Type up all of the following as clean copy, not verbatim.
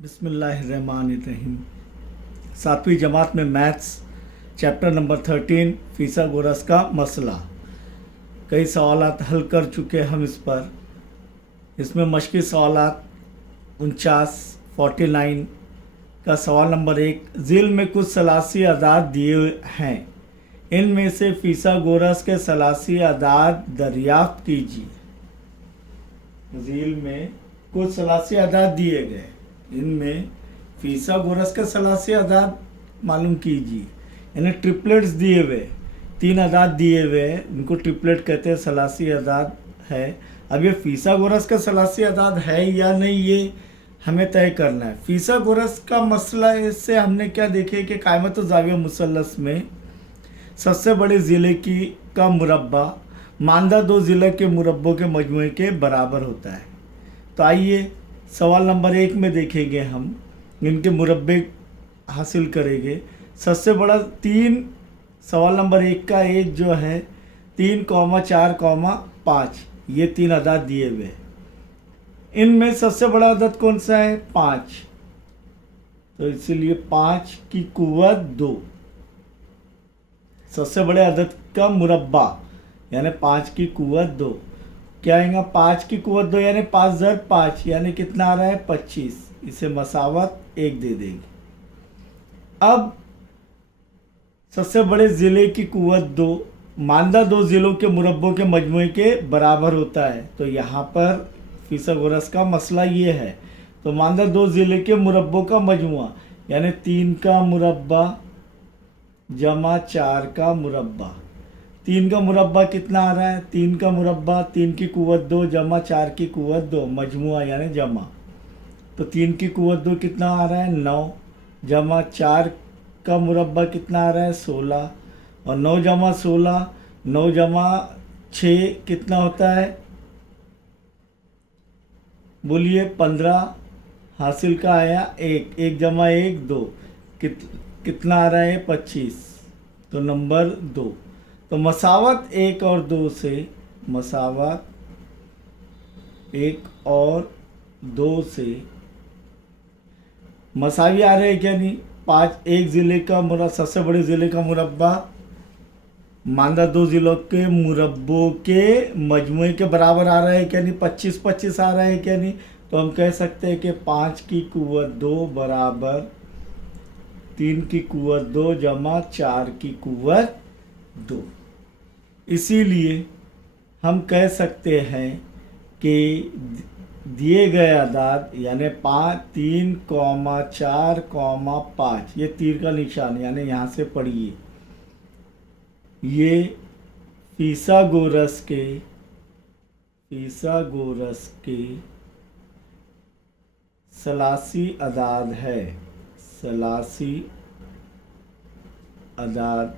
बिस्मिल्लाहिर्रहमानिर्रहीम। 7वीं जमात में maths chapter number 13 फिसागोरस का मसला। कई सवालात हल कर चुके हम इस पर। इसमें मश्की सवालात 49 का सवाल नंबर 1, ज़िल में कुछ सलासी अदाद दिए हैं, इनमें से फिसागोरस के सलासी अदाद दरियाफ्त कीजिए। ज़िल में कुछ सलासी अदाद दिए गए, इनमें फिसागोरस के सलासी अदाद मालूम कीजिए। यानी ट्रिपलेट्स दिए हुए, 3 अदाद दिए हुए हैं, उनको ट्रिपलेट कहते हैं, सलासी अदाद है। अब ये फिसागोरस का सलासी अदाद है या नहीं, ये हमें तय करना है। फिसागोरस का मसला, इससे हमने क्या देखे कि कायमत व ज़ाविया मुसल्लस में सबसे बड़े ज़िले का मुरब्बा मानदा 2 ज़िले के मुरब्बों के मजमूए के बराबर होता है। तो आइए सवाल नंबर 1 में देखेंगे, हम इनके मुरब्बे हासिल करेंगे। सबसे बड़ा 3, सवाल नंबर 1 का एक जो है 3, 4, 5, ये 3 अदाद दिए हुए। इनमें सबसे बड़ा अदद कौन सा है? 5। तो इसीलिए 5 की कुव्वत 2, सबसे बड़े अदद का मुरब्बा यानी 5 की कुव्वत 2। क्या आएगा? 5 की कुव्वत 2 यानी 5 ज़र 5 यानी कितना आ रहा है? 25। इसे मसावत 1 दे देंगे। अब सबसे बड़े ज़िले की कुव्वत 2 मानदा 2 ज़िलों के मुरब्बों के मजमूए के बराबर होता है। तो यहाँ पर फिसागोरस का मसला ये है। तो मानदा 2 ज़िले के मुरब्बों का मजमुआ यानी 3 का मुरब्बा जमा 4 का मुरब्बा। 3 का मुरब्बा कितना आ रहा है? 3 का मुरब्बा 3 की कुव्वत 2 जमा 4 की कुव्वत 2 मजमुआ यानी जमा। तो 3 की कुव्वत 2 कितना आ रहा है? 9 जमा 4 का मुरब्बा कितना आ रहा है? 16 और 9 जमा 16, 9 जमा 6 कितना होता है? बोलिए 15। हासिल का आया 1, 1 जमा 1 2, कितना आ रहा है? 25। तो नंबर 2। तो मसावत 1 और 2 से, मसावत 1 और 2 से मसावी आ रहे हैं क्या? नहीं। 5, एक ज़िले का सबसे बड़े ज़िले का मुरब्बा मानदा 2 ज़िलों के मुरब्बों के मजमुए के बराबर आ रहा है क्या? नहीं। 25 25 आ रहा है क्या? नहीं। तो हम कह सकते हैं कि 5 की कुव्वत 2 बराबर 3 की कुव्वत 2 जमा 4 की कुव्वत 2। इसीलिए हम कह सकते हैं कि दिए गए अदाद यानी 5, 3, 4, 5, ये तीर का निशान यानी यहाँ से पढ़िए, ये फिसागोरस के सलासी अदाद है। सलासी अदाद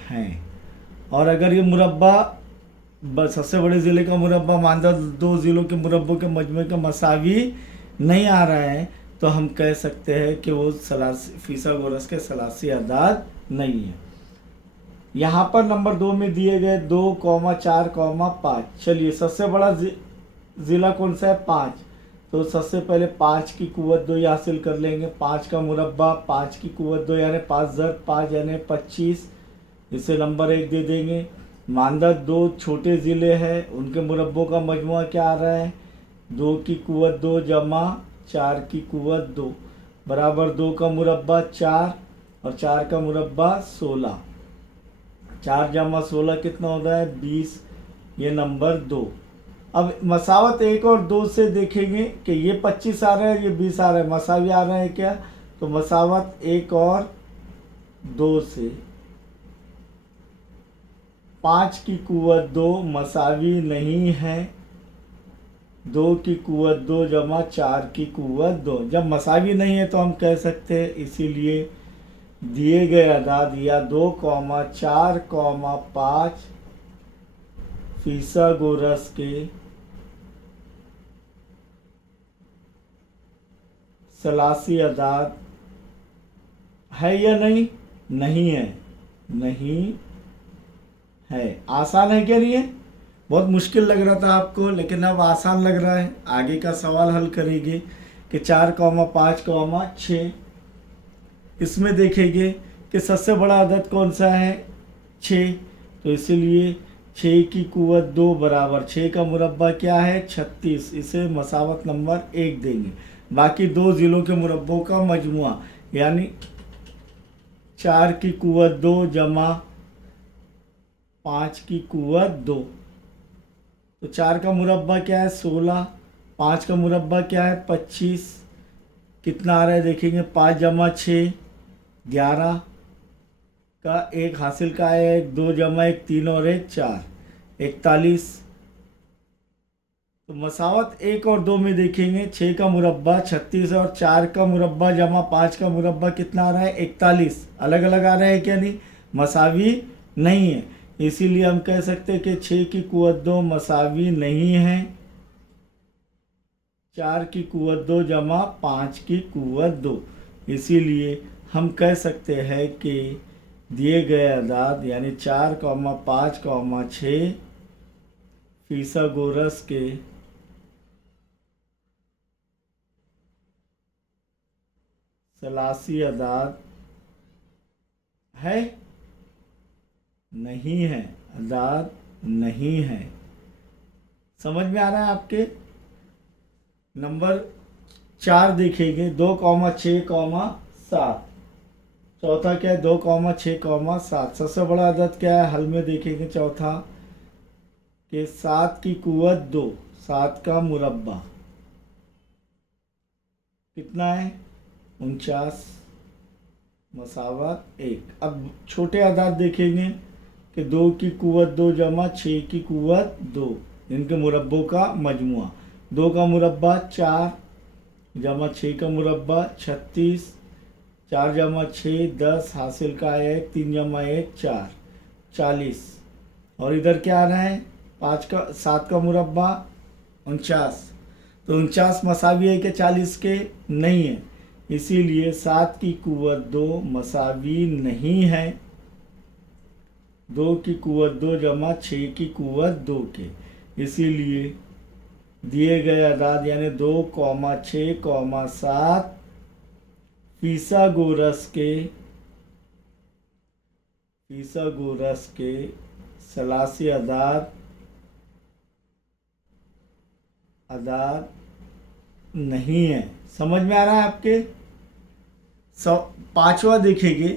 हैं। और अगर ये मुरब्बा सबसे बड़े ज़िले का मुरब्बा मानदा 2 ज़िलों के मुरब्बों के मजमूए का मसावी नहीं आ रहा है, तो हम कह सकते हैं कि वो फिसागोरस के सलासी अदाद नहीं है। यहाँ पर नंबर 2 में दिए गए 2, 4, 5। चलिए सबसे बड़ा ज़िला कौन सा है? 5। तो सबसे पहले 5 की कुव्वत 2 हासिल कर लेंगे। 5 का मुरब्बा 5 की कुव्वत 2 यानी 5 ज़र 5 यानी 25। इसे नंबर 1 दे देंगे। मानदा 2 छोटे ज़िले हैं, उनके मुरब्बों का मजमुआ क्या आ रहा है? 2 की कुव्वत 2 जमा 4 की कुव्वत 2 बराबर 2 का मुरब्बा 4 और 4 का मुरब्बा 16। 4 जमा 16 कितना होता है? 20। ये नंबर 2। अब मसावत 1 और 2 से देखेंगे कि ये 25 आ रहा है, ये 20 आ रहा है, मसावी आ रहा है क्या? तो मसावत 1 और 2 से 5 की कुव्वत 2 मसावी नहीं है। 2 की कुव्वत 2 जमा 4 की कुव्वत 2। जब मसावी नहीं है तो हम कह सकते हैं, इसीलिए दिए गए अदाद या 2, 4, 5 फिसागोरस के सलासी अदाद है या नहीं? नहीं है। नहीं है। आसान है क्या? नहीं है। बहुत मुश्किल लग रहा था आपको, लेकिन अब आसान लग रहा है। आगे का सवाल हल करेंगे। कि 4,5,6। इसमें देखेंगे कि सबसे बड़ा अदद कौन सा है, 6। तो इसीलिए 6 की कुव्वत 2 बराबर 6 का मुरब्बा क्या है, 36। इसे मसावत नंबर 1 देंगे। बाकी 2 ज़िलों के मुरब्बों का मजमुआ, यानी 4 की कुव्वत 2 जमा 5 की कुव्वत 2। तो 4 का मुरब्बा क्या है, 16। 5 का मुरब्बा क्या है, 25। कितना आ रहा है देखेंगे, 5 जमा 6 11 का 1 हासिल का है, 1 2 जमा 1 3 और 1 4 41। तो मसावत 1 और 2 में देखेंगे 6 का मुरब्बा 36 और 4 का मुरब्बा जमा 5 का मुरब्बा कितना आ रहा है, 41। अलग अलग आ रहा है क्या, नहीं, मसावी नहीं है। इसीलिए हम कह सकते हैं कि 6 की कुव्वत 2 मसावी नहीं है। 4 की कुव्वत 2 जमा 5 की कुव्वत 2। इसीलिए हम कह सकते हैं कि दिए गए अदाद यानी 4,5,6 फिसागोरस के सलासी अदाद है, नहीं है, अदाद नहीं है। समझ में आ रहा है आपके। नंबर 4 देखेंगे 2,6,7। चौथा क्या है, 2,6,7। सबसे बड़ा अदद क्या है, हल में देखेंगे चौथा कि 7 की कुव्वत 2, 7 का मुरब्बा कितना है, 49 मसावत 1। अब छोटे अदाद देखेंगे कि 2 की कुव्वत 2 जमा 6 की कुव्वत 2, इनके मुरब्बों का मजमुआ। 2 का मुरब्बा 4 जमा 6 का मुरब्बा 36, 4 जमा 6 10 हासिल का 1 3 जमा 1 4 40। और इधर क्या आ रहा है, 7 का मुरब्बा 49। तो 49 मसावी है कि 40 के, नहीं है। इसीलिए 7 की कुव्वत 2 मसावी नहीं है 2 की कुव्वत 2 जमा 6 की कुव्वत 2 के। इसीलिए दिए गए अदाद यानी 2,6,7 फिसागोरस के सलासी अदाद नहीं है। समझ में आ रहा है आपके। पांचवा देखेंगे,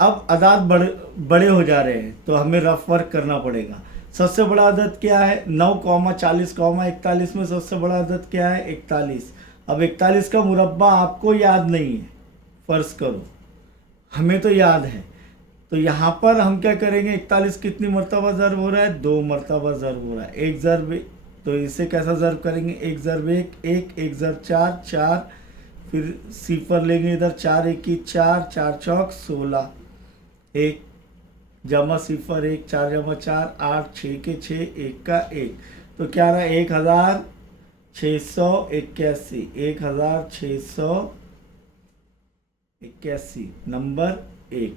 अब अदाद बड़े हो जा रहे हैं तो हमें रफ वर्क करना पड़ेगा। सबसे बड़ा अदद क्या है, 9,40,41 में सबसे बड़ा अदद क्या है, 41। अब 41 का मुरब्बा आपको याद नहीं है, फ़र्ज़ करो, हमें तो याद है। तो यहाँ पर हम क्या करेंगे, 41 कितनी मरतबा ज़र्ब हो रहा है, 2 मरतबा ज़र्ब हो रहा है। एक ज़र्ब, तो इसे कैसा ज़र्ब करेंगे, 1 ज़र्ब 1 1, 1 ज़र्ब 4 4, फिर सिफर लेंगे इधर, 4 1 की 4, 4 चौक 16, 1 जमा सिफर 1, 4 जमा 4 8, 6 के 6 1 का 1। तो क्या रहा, 1,681, 1,681 नंबर 1।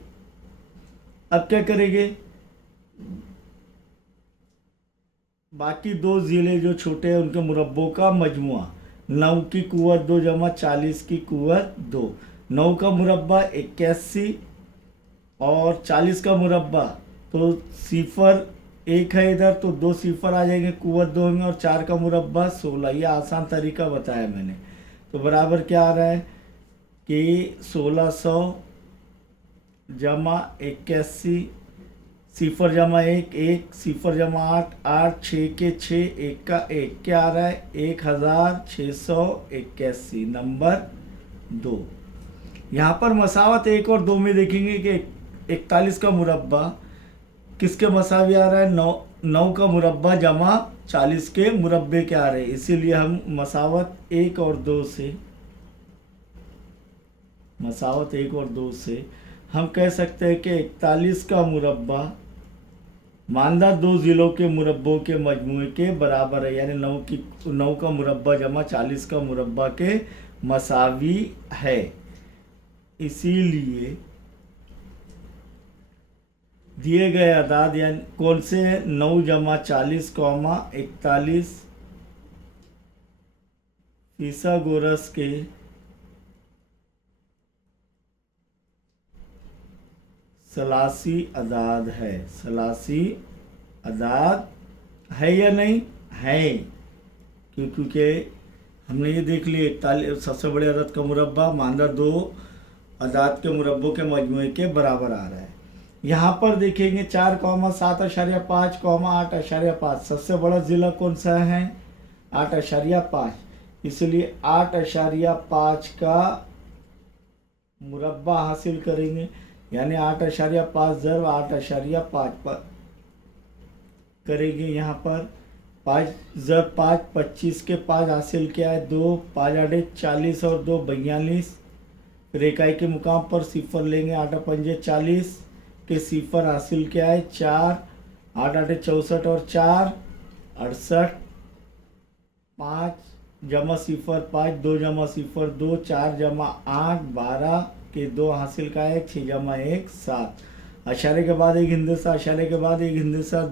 अब क्या करेंगे, बाकी 2 ज़िले जो छोटे हैं उनके मुरब्बों का मजमुआ। 9 की कुव्वत 2 जमा 40 की कुव्वत 2। 9 का मुरब्बा 81 और 40 का मुरब्बा, तो सिफर 1 है इधर, तो 2 सिफर आ जाएंगे, कुव्वत 2 में, और 4 का मुरब्बा 16। ये आसान तरीका बताया मैंने। तो बराबर क्या आ रहा है कि 1600 जमा 81, सिफर जमा 1 1, सिफर जमा 8 8, 6 के 6 1 का 1, क्या आ रहा है, 1,681 नंबर 2। यहाँ पर मसावत 1 और 2 में देखेंगे कि 41 का मुरब्बा किसके मसावी आ रहा है, 9 का मुरब्बा जमा 40 के मुरब्बे के आ रहे हैं। इसीलिए हम मसावत 1 और 2 से हम कह सकते हैं कि 41 का मुरब्बा मानदा 2 ज़िलों के मुरब्बों के मजमूए के बराबर है, यानी 9 का मुरब्बा जमा 40 का मुरब्बा के मसावी है। इसीलिए दिए गए अदाद यानी कौन से हैं, 9 जमा 40, 41 फिसागोरस के सलासी अदाद है। सलासी अदाद है या नहीं है, क्योंकि हमने ये देख लिया 41 सबसे बड़े अदाद का मुरब्बा मानदा दो अदाद के मुरब्बों के मजमूए के बराबर आ रहा है। यहाँ पर देखेंगे 4,7.5, 8.5। सबसे बड़ा ज़िला कौन सा है? 8.5, इसलिए 8.5 का मुरब्बा हासिल करेंगे, यानी 8.5 ज़रब 8.5 करेंगे। यहाँ पर 5 ज़रब 5 25 के 5 हासिल किया है 2, 5 8 40 और 2 42। फिर इकाई के मुकाम पर सिफर लेंगे, 8 5 40 के सिफर हासिल किया है 4, 8 8 64 और 4 68। 5 जमा सिफर 5, 2 जमा सिफर 2, 4 जमा 8 12 के 2 हासिल का है 6 जमा 1 7। अशारे के बाद एक हिंदसा, अशारे के बाद एक हिंदसा,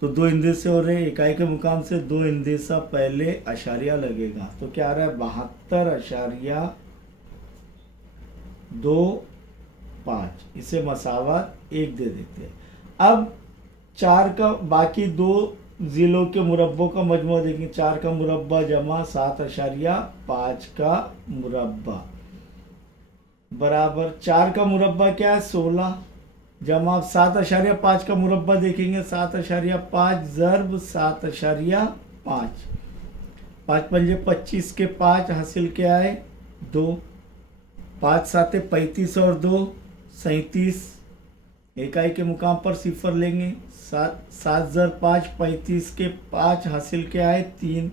तो 2 हिंदसे हो रहे। इकाई के मुकाम से 2 हिंदसा पहले अशारिया लगेगा, तो क्या आ रहा है 72.25। इसे मसावत 1 दे देते हैं। अब 4 का बाकी 2 ज़िलों के मुरब्बों का मजमूआ देखेंगे। 4 का मुरब्बा जमा 7.5 का मुरब्बा बराबर 4 का मुरब्बा क्या है 16 जमा 7.5 का मुरब्बा देखेंगे 7.5 ज़रब 7.5। 5 पंजे 25 के 5 हासिल क्या है 2, 5 7 35 और 2 37। इकाई के मुकाम पर सिफर लेंगे 7 ज़रब 5 35 के 5 हासिल क्या है 3,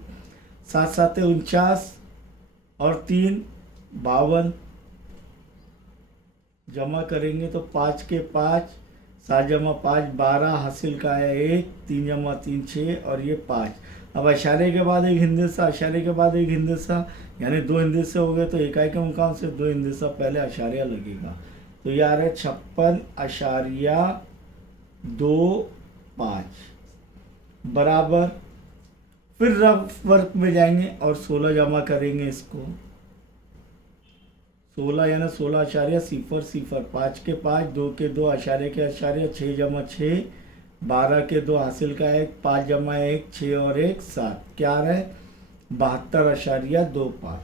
7 7 49 और 3 52। जमा करेंगे तो 5 के 5, 7 जमा 5 12 हासिल का है 1, 3 जमा 3 6 और ये 5। अब अशारे के बाद एक हिंदसा, अशारे के बाद एक हिंदसा, यानी 2 हिंदसे हो गए, तो इकाई के मुकाम से 2 हिंदसा पहले अशारिया लगेगा, तो ये आ रहा है 56.25 बराबर। फिर रफ वर्क में जाएंगे और 16 जमा करेंगे इसको, 16 यानी 16 सिफर सिफर 5 के 5, 2 के 2 अशारे के अशारे 6 जमा 6 12 के 2 हासिल का 1, 5 जमा 1 6 और 1 7। क्या आ रहा है 72.25।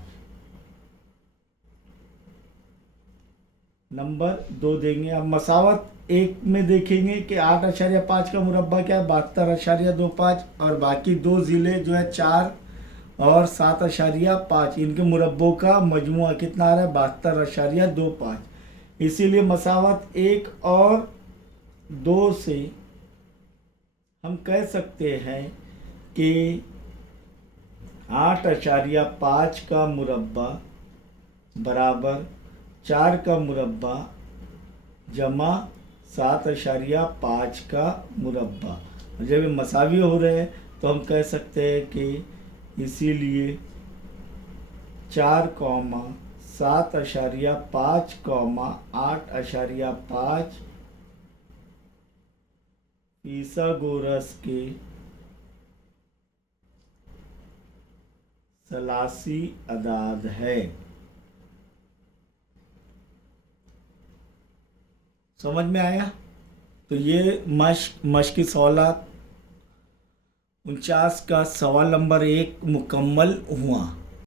नंबर 2 देंगे। अब मसावत 1 में देखेंगे कि 8.5 का मुरब्बा क्या है 72.25, और बाकी 2 ज़िले जो है 4 और 7.5, इनके मुरब्बों का मजमुआ कितना आ रहा है 72.25। इसीलिए मसावत 1 और 2 से हम कह सकते हैं कि 8.5 का मुरब्बा बराबर 4 का मुरब्बा जमा 7.5 का मुरब्बा। जब ये मसावी हो रहे हैं तो हम कह सकते हैं कि इसीलिए 4, 7.5, 8.5 फिसागोरस के सलासी अदाद है। समझ में आया? तो ये मश्क सवालात 49 का सवाल नंबर 1 मुकम्मल हुआ।